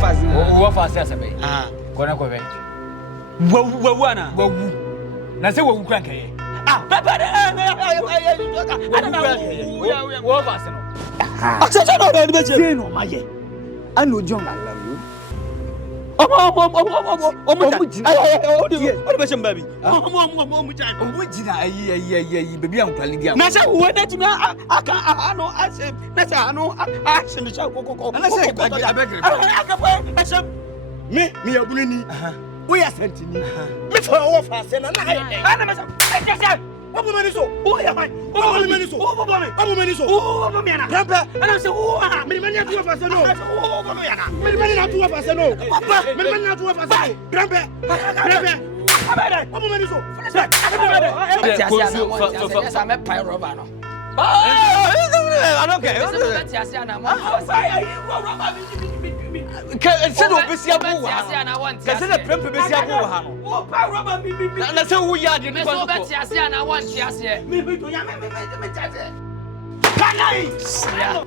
fast. Wo fast as be. Kona ko be. Wo ana. Wo. Na se wo kran kai. Papa. Wo fast no. Acha no be be je. No maye. Ano John la la.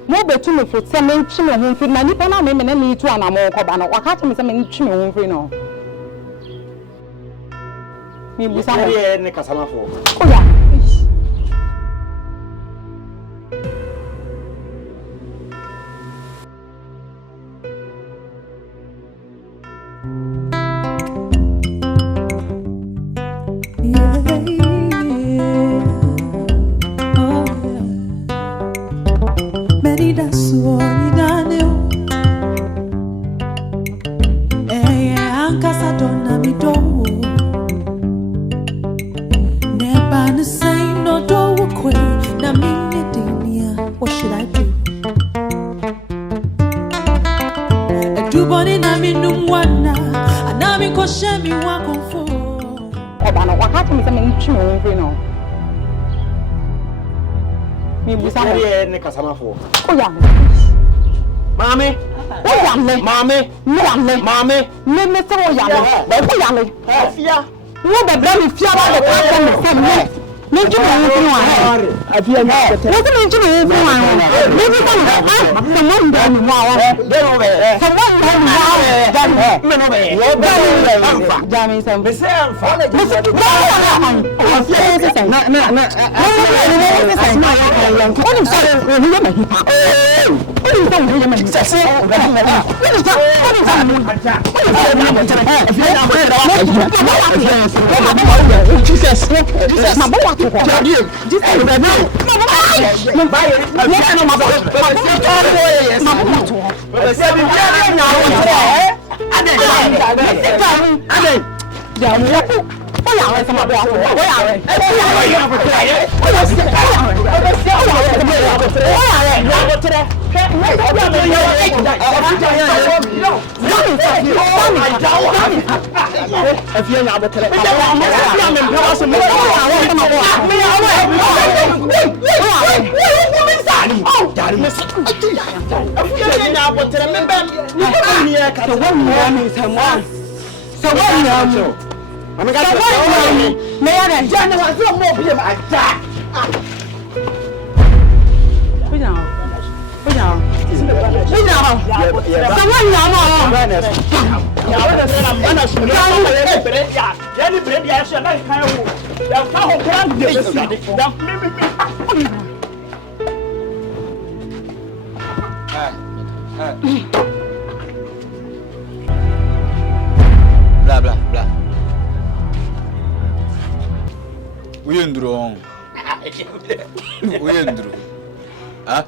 Mo betu me for say me ntwi me ho mfiri na nipa na me na me tu ana mo ko ba no waka che me say me ntwi me ho mfiri no mi busa mo ye ne kasama fo o ya Blah blah blah. Uyendro. Uyendro. Ah?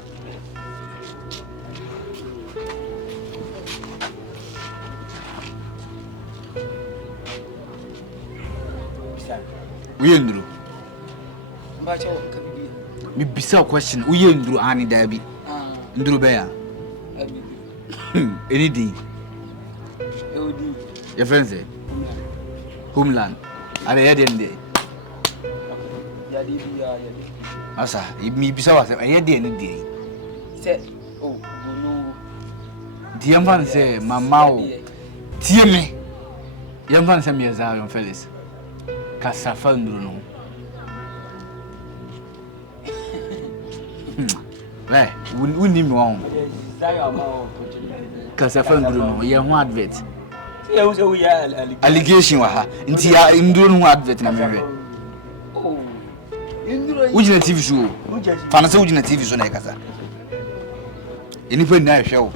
Uyendro. Mbacho Me bisa question. Uyendro ani dabi. Ndro be ya. Anything. Your friends say? Homeland. Are you there? Yadi. Asa, me bisa was I there any day. Say, oh, no. The young man say, Mama, tie me. Young man say, me as I am Felix. Casafa no. Right, we need me on. kasafa nduro no ye ho advert allegation wa ha nti ya nduro no advert na mehwe ujina TV show fana se ujina TV show na ekasa enipa ni ahwe wo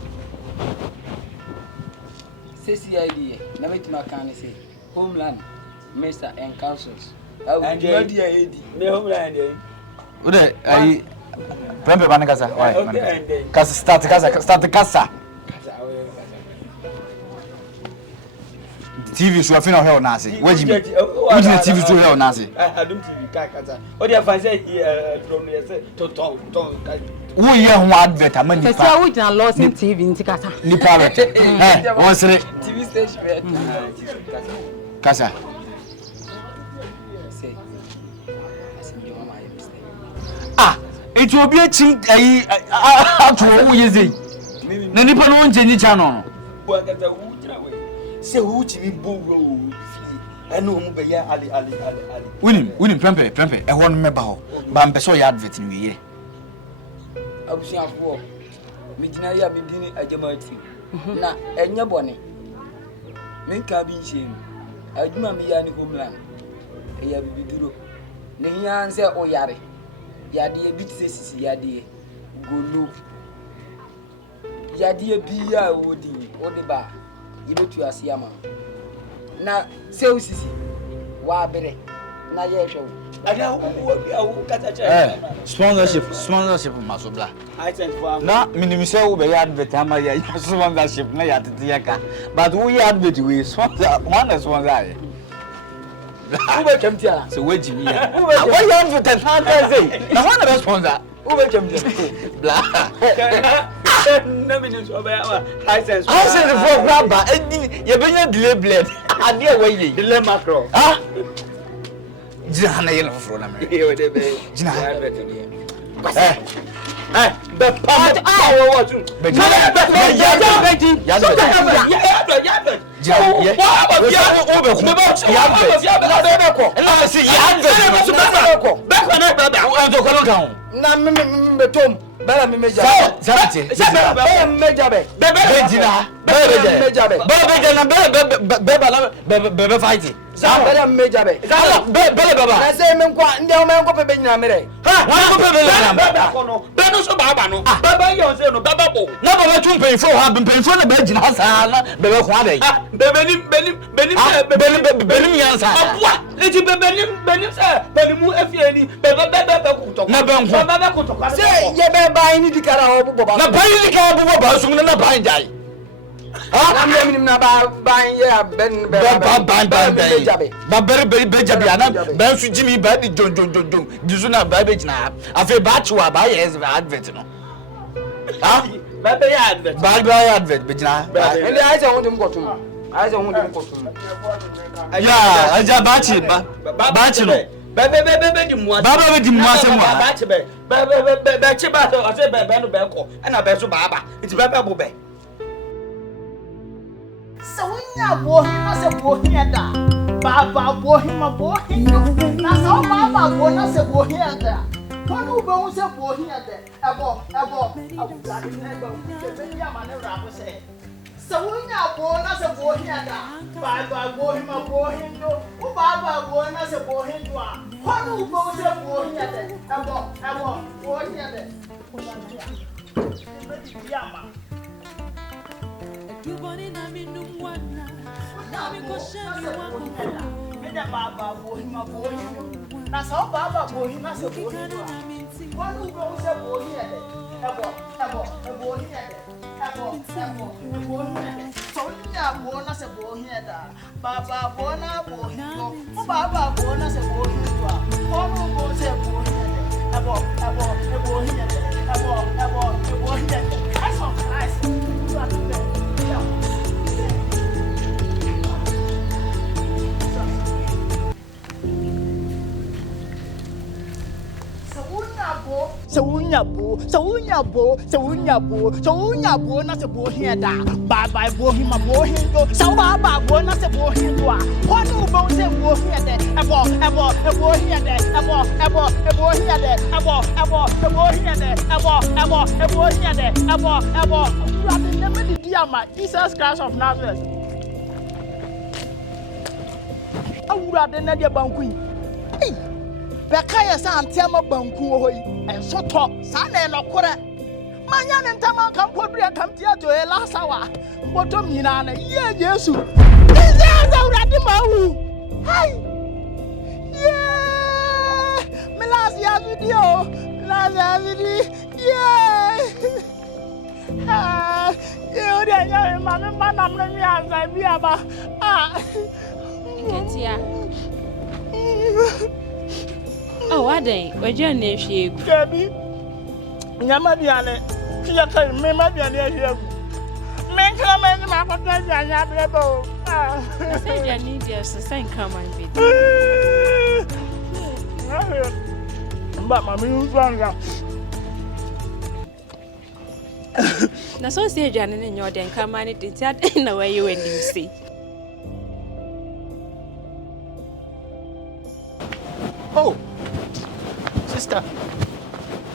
CCID na metima kan say homeland minister and councils and media AD me homeland ode ai pembe bana kasa why kasa start kasa TV show afina hwe na ase wajimi ujina TV show hwe na ase adum TV kasa odi afanse from yes to wo ye ho advert amani pa Pesa wo jina Lawson TV ntikata ni parrot wo sere TV station kasa say asimbi mama I mistake it will be a chink to wo ye zei na nipa no nje ni channel no bo akata wo jira we say wo chimi bo wo fi eno mu be ya ali winning pempe e ho no meba ho ba mpeso ya advert ni wiye abusiafo midina ya bidini ajamati na enye bone menka bi nhyem adwuma mi ya ni homeland ya bibiduro ne hian se oyare yade bitse sisi yade golo yade biya odi ba ibetu asiama na se osisi wa bere na ye hwewo ada wo kata che sponsorship masobla na minimise wo be advert ama ya sponsorship na ya tete yaka but wo ya advert we sponsor one sponsor ya wo be chamtia so we jimi ya wo ya advert na say na one be sponsor wo be chamtia bla na minimise wo be ya license for grabber ye be nya delay blade ade we ye delay macro jina na yele foforo na me yo de be jina be pa wo tu be Bela meja be. Bela baba. Na say men kwa ndi o men ko pe nyina mere. Ha, wan ko pe bela no. Be no so baba no. Baba yo say no baba bo. Na baba tun pe fo ha pe fo na ba jina ha sa na be be kwa dai. Ah, benim yansa. Abua, leti benim say benimu efieni. Be ku to. Na be nko. Baba ku to. Say ye be ba ni dikara obu baba. Na ba ni dikara obu baba so na ba jai. I'm letting na buying ya ben ba bere jabi ana ben su jimi ba di jon dizu na ba be jina afi ba chiwa ba yes advert no ba be ya advert ba advert be jina and I say won't kotum ya aja ba chi no ba di mu asem wa ba chi be chi ba so say be no be ko na be so ba it be bo be so unya bohi na se bohi ada baba bohi ma bohi na so baba bohi na se bohi ada kono be un se bohi ada ebo abula ni ebo be ya ma ne ra bo se so unya bohi na se bohi ada baba bohi ma bohi no u baba bohi na se bohi do a kono be un se bohi ada ebo bohi ada ko ya ma you born in a minimum one now because you want to baba boy ma boy na so baba boy na so boy one who goes a boy here ebo boy here ebo boy here so nya boy na so boy here baba boy na boy no baba boy na so boy one who goes a boy here ebo boy here ebo boy here that's all nice you are doing so unya bo na se bo here da bye bo him ma bo him go so baba bo na se bo him do a kono bo se bo here de ebo here de ebo here de ebo here de ebo awurade ne me didi ama Jesus Christ of Nazareth awurade ne de banku yi beka ya sa antiama banku ho yi ensoto sa na enokore manya ne ntama kan podua kam tiato e lasawa mboto mina na ye Yesu Jesus awurade mawu hai yeah milas ya video la video yeah you dey ya mama manam na mi anza bi aba Nketia. Oh, what day? We join the sheep. Gabi. Nyama biane. Tia kai me ma biane ahia. Men kra men ma ko ta nya brebo. I said you need your sustain come and be. Mba mama you fanga. Na so say you in your den come and it in the way you when you see. Oh. Sister.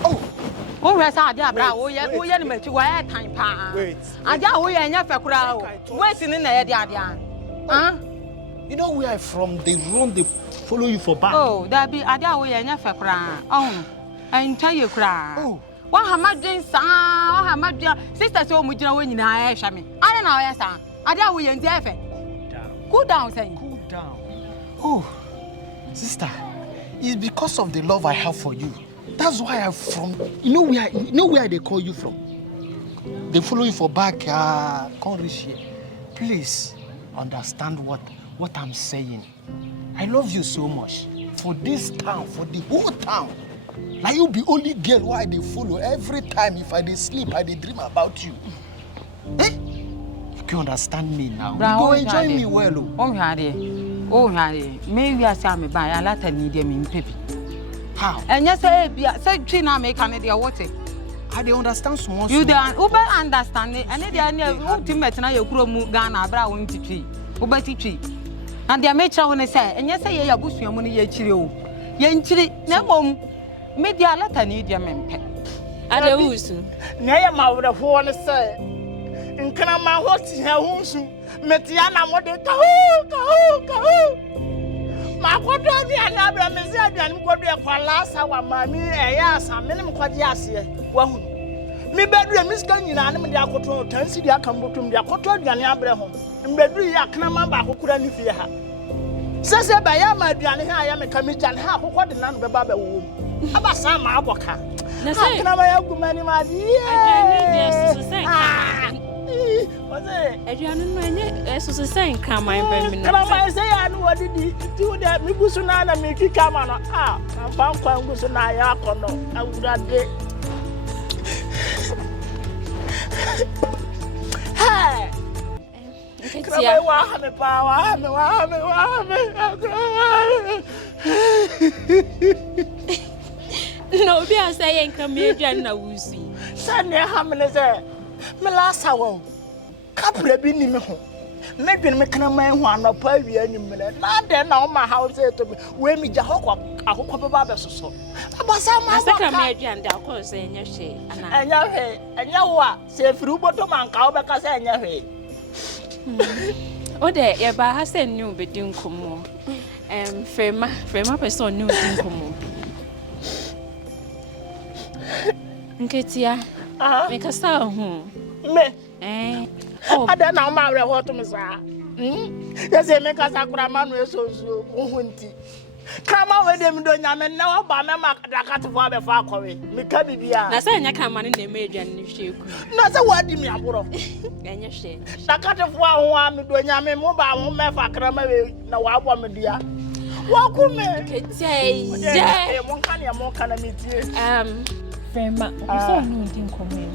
Oh. Oh, where's our dear bra? Oh, yeah, you make you wear time pa. Wait. I just we are never crowd. Waiting in the area. Huh? You know where I'm from? They run, they follow you for back. Oh, that be I just we are never crowd. Oh, I tell you crowd. Oh. What am I doing, son? What am I doing? Sister, so much when you know I shame. I don't know, yes, sir. I just we are never. Cool down, saying. Cool down. Oh, sister. It's because of the love I have for you. That's why I'm from. You know where they call you from? They follow you for back. Can't reach here. Please understand what I'm saying. I love you so much. For this town, for the whole town. Like you be only girl why they follow every time. If I dey sleep, I dey dream about you. Eh? You can understand me now. You go enjoy me well. Oh, Harry, maybe I say me buy a lot of need in Pepe. How? And yes, say China make Canada water. I dey understand small. You don't understand it. And they are ultimate now you grow Ghana, brown tree, Ubati tree. And they make sure say, and yes, say, bush your money, ye chill. Yenchiri, no, maybe a lot of need your men. I don't know. Nay, ma would have wanna say. In Kanama, what's her home? Metiana, what they go. My quadra, and Abraham, and go to a palace, our mammy, a yes, a minimum quadias here. Well, me bedroom is going in animal, the Akoto, Tensi, the Akambutum, the Akoto, and Abraham, and bedroom, Yakanama, who couldn't fear her. Says by Yama, I am a committee and half what the number Baba womb. About some Aboka. How can I have many, my dear? What's it? I don't know. It's the same come my baby. Can I say I know what did you do that? Mibusuna make you come on. Ah, I'm found Kwangusuna Yakono. I would have did. Hey! No, be I say come here, Janna Woozy. Sunday Hamilton. Melassa won't. Capre be me home. Maybe make a man who are not pay any minute. Not then now my house to me. Where me Jahoko, I hope about so. About some second marriage and of course, and your shade. And your hair, and your what? Say through bottom and cow because I your hair. Oh, there, your bar has a new bedroom come. Frema person new come. Nketia, make a sound home. Me, eh? Oh, I don't know my what to Miss. Yes, I make us a grandma so won't. Come on with them, don't you? And now about my mark that got to father far away. Me can be a Nasanya come on in the major and she not a word in me, Aburo. And your shade. That got to one me doing Yammy mobile, won't make a cramaway. No, I want me, dear. Welcome, me. Say, yeah, one can meet you. Frema, so no didn't come in.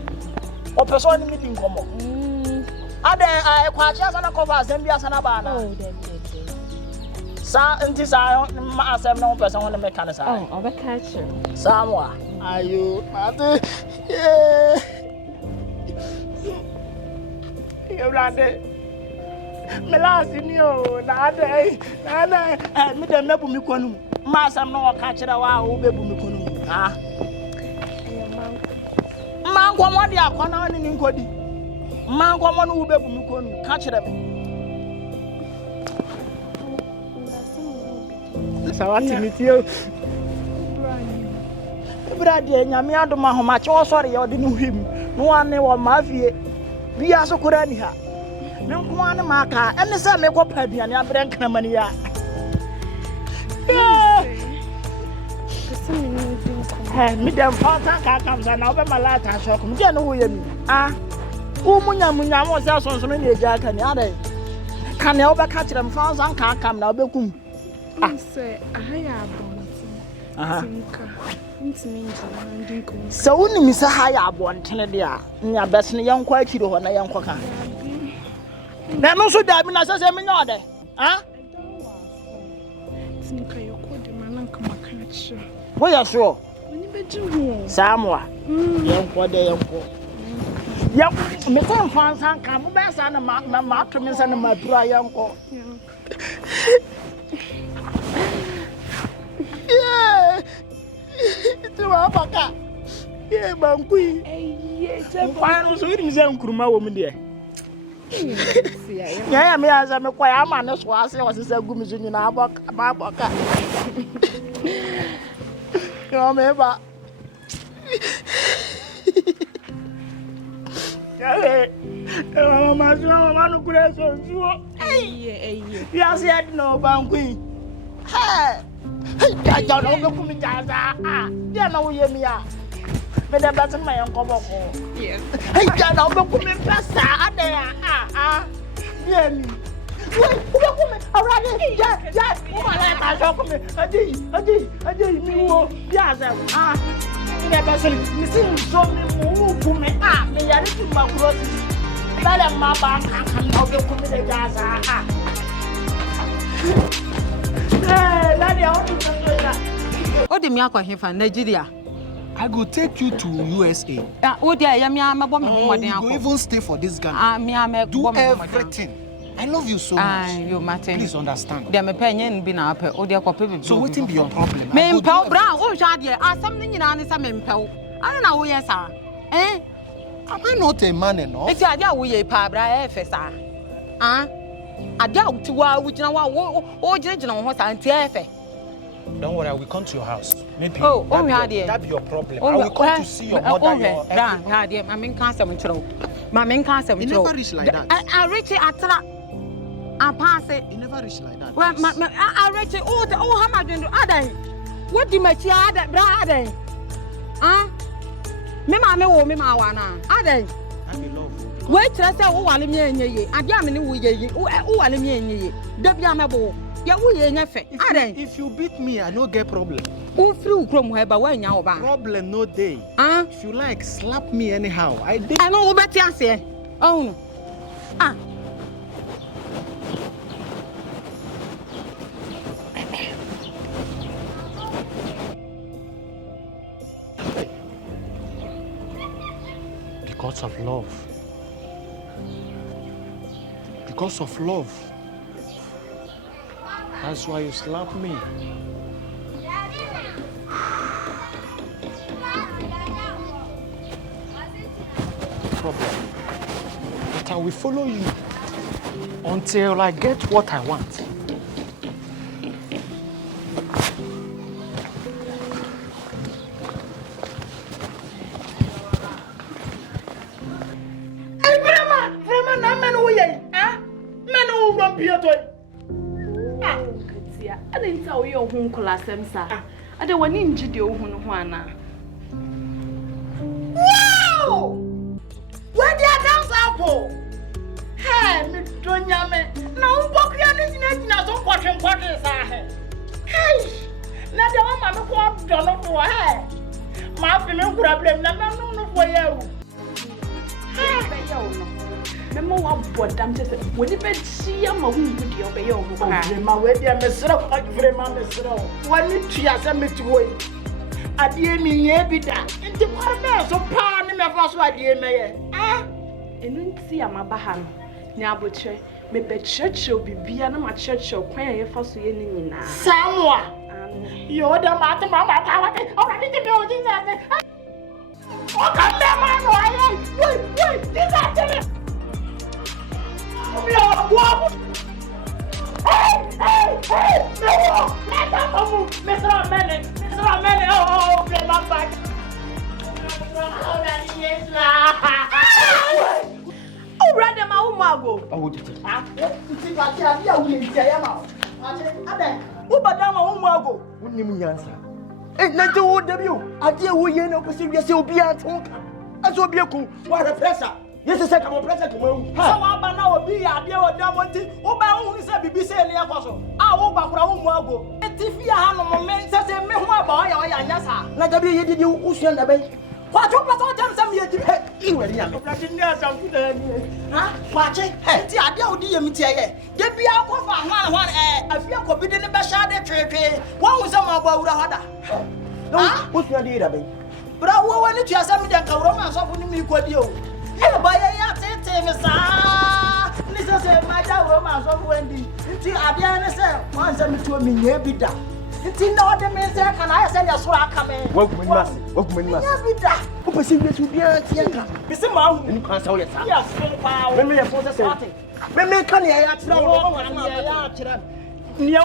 Or person meeting come on. I quite just on a cover as Zambia Sanabana. Oh, Sa and this I don't no person on the mechanic. Oh, I'll catch you. Somewhere. Are you, Mother? Yeah. You're not there. Melasinio, Nada, Madame Nebumiconu. Mass, I'm not catching a while, Bebumiconu. Ah. Man, what are you on in Cody? Man ko man ube bu mi ko nu ka kire me. Sawati mitio. Bradi nyame adoma ho ma che wo sori ye odi no hwim. No ane wo mafie. Bi aso kura ni ha. Me nko ane maka ene se me ko paduane abre nkramani ya. Hey, me dem fanta ka kam sa na obe malata shock. Me dey no wo ye mi. Ah. Wo munya mo se sonso me eja ka ni ade. Ka ne obe ka kire me fanta ka kam na obe kum. Ah. Say ahaya abonti. Tinka. So woni mi sa ha ya abontene de a nya besne yankọ akire ho na yankọ ka na no so da bi na se me nya ode ha Tinka yoko de mananka makachi wo ya so oni beji ho samwa yankọ de yankọ ya me ko fansan ka mo be sa na ma to me sa na ma dura yankọ yeah. Itu apa kak? Ye bangkui. Kwanu so iri mze nkuruma wo mu de. Ya me aza me kwa ya ma ne so ase wo sesa gu mi so nyina aboka. Yo me ba. Ya mama so no kure so suo. Eye. Ya se ed no bangkui. Hey. Hey, ya no go kumi jaza. Ah, ya na wo ye mi ya. Me de batin ma yan ko boko. Yes. Hey, ya na go kumi pesa ade ya. Ah. Ye mi. Wo go kumi awrade. Ya. Wo ma la ta so kumi. Aji mi wo. Ya za. Ah. Me de batin mi sin so mi mu kumi. Ah, me ya ri ma cross. Dale ma ba kan na go kumi de jaza. Ah. O de me akwa hefa Nigeria. I go take you to USA. O de ya me amebo me homoden akọ. You even stay for this Ghana. Me amebo do everything. I love you so much. You Martin. Please understand. Dem pe nyen bi na ape. O de akọ pe bi. So wetin be your problem? Me mpel bra o hwa de asam ni nyina ne sa me mpel. Ana na wo ye sa. Am I not a man enough? Eti ade a wo ye pa bra e fe sa. Ade a wuti wa wugina wa o gina wo ho sa nti e fe. Don't worry, I will come to your house. Maybe that be your problem. I will come to see your mother. You never reach like that. I reach it atra. I pass it. You never reach like that. Well, I reach it. Oh, how much do I? What do you make that brother? Me wana. I be love. Wait till I say, oh, I mean, I damn you, oh, I mean, Debiamabo. If you beat me, I no get problem. Problem no day. If you like, slap me anyhow. I know what you say. Oh no. Because of love. Because of love. That's why you slap me. Problem. But I will follow you until I get what I want. Hey, Brahma, na men wo ye, men wo ron pieto. I didn't tell you who class them, sir. I don't want to do Juana. Wow! Where the dance apple? Hey, me don't yame. No, Bokian is not so watching what is I. Hey, now the one mamma called Donald for her. My female problem, no for you. Hey, Memo what damn just when you bet see a moon with your bayo. My way, dear Mr. Mr. One need to ask me to wait. I dear me, near be that. And the partner so pan in my first idea, Mayor. And then see a mabahan. Now, butcher, me bet church will be beyond my church or quay for so any now. Someone, you're the matter, Mamma. Already to know this. Oh, come there, man. Wait, this after me. Oh, play my back. Oh, rather, my own mago. Oh, did it? Wouldn't you answer? Ain't nothing old of you. I dear, we ain't no person, yes, you'll be at home. As will be a cool. What a pressure. Yes, a second pressure to move. How about now? Be a dear or damn one thing. Oh, by only said, be saying the apostle. I won't back for a home mago. And if you have no moment, such a me who boy, I am. Not a be did you, Ocean the Bay. What you put on them some year to head? You will never. Huh? Watch it. Hey, the idea of the MTA. There be a one, I feel forbidden the Bashada trade. One was some about the other. What's your dear, baby? But I want to just send me the romance of me with you. Yeah, by a yacht, Mrs. My romance of Wendy. Until I dare say, once I'm to me, near be done. Until no other man said, can I send a swag coming? Welcome, Master. Welcome, Master. Who perceives you be a theatre? Mr. Mount, you can't tell it. Yes, when we are for the starting. When we can hear it, no,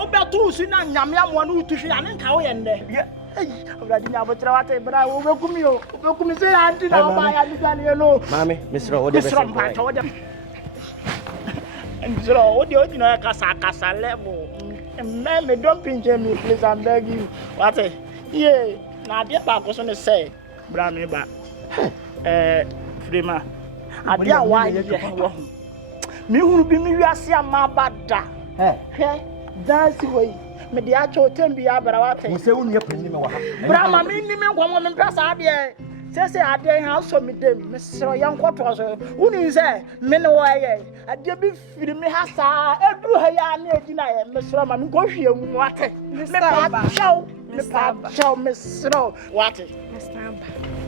about 2 soon, and Yam 1 to see an encounter and there. Already now, but I will welcome you. Welcome, Mr. Auntie. Now, Mammy, Mr. Odessa. And so, what do you know? Casa level. And mammy, don't pinch me, please. I'm begging you. What a yeah. Now, dear Papa was on the say, Brammy back. Frima. I dear, why you me will be me, I see a mabada. Hey, that's the way. Me the actual tembi abrawate. You say only a penny. Brahma minimum woman press idea. Say I dare house of me them, Mr. Young Quarters. Who is there? Men away. I dare be feeding me hassa. Every hay near dinner, Mr. Mammy go here. What? Mr. Show, Miss Snow. What? Mr.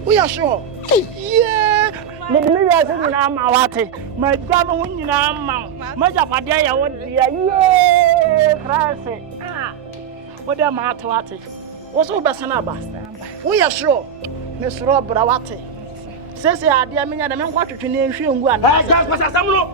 We are sure. Yeah. Maybe I said, I'm out. My grandma wouldn't know. My Japadia won't be a yeah. Crazy. What am I to what? What's over Sanaba? We are sure. Miss Rob Brawati says, I dear me, and I'm going to name you. And I can't pass some look.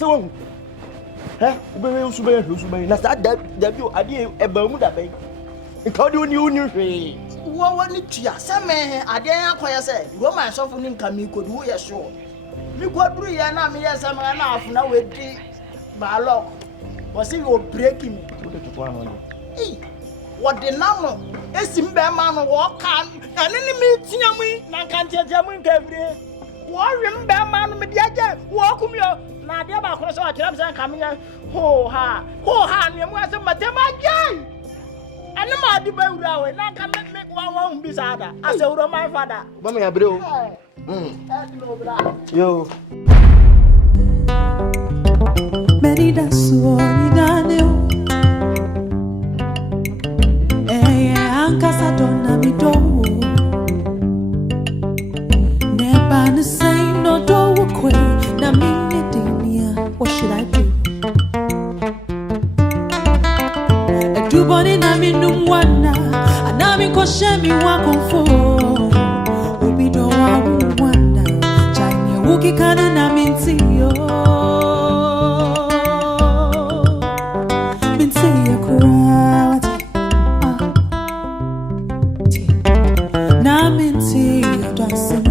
So, we subay. That's that you idea a Bermuda bay. And how do you know? What need to some man? I dare acquire say, you myself in income could do a show. Me got 3 years now, me as a man enough now with the Balog. Was he will break him? What the number? A simple man walk on an enemy, Tiamu, Nankan every. Warren Bearman with the agent, welcome you. Now, dear Backwas, I can't say coming here. Ho ha, you must have my gang. And the Mardi Bow, and I can make one beside her. I said, my father. Mammy, I brew. Yo. Many that's one done. Eh, Ancasa donna me do. Never say no do quay. Na me dinia. What should I do? Do boni na mi numwana. Na mi koshe mi wakonfo. Ubi do wa wana. Chanya wuki kana na mintiyo. Mintiyo kurawati. Na mintiyo dansi.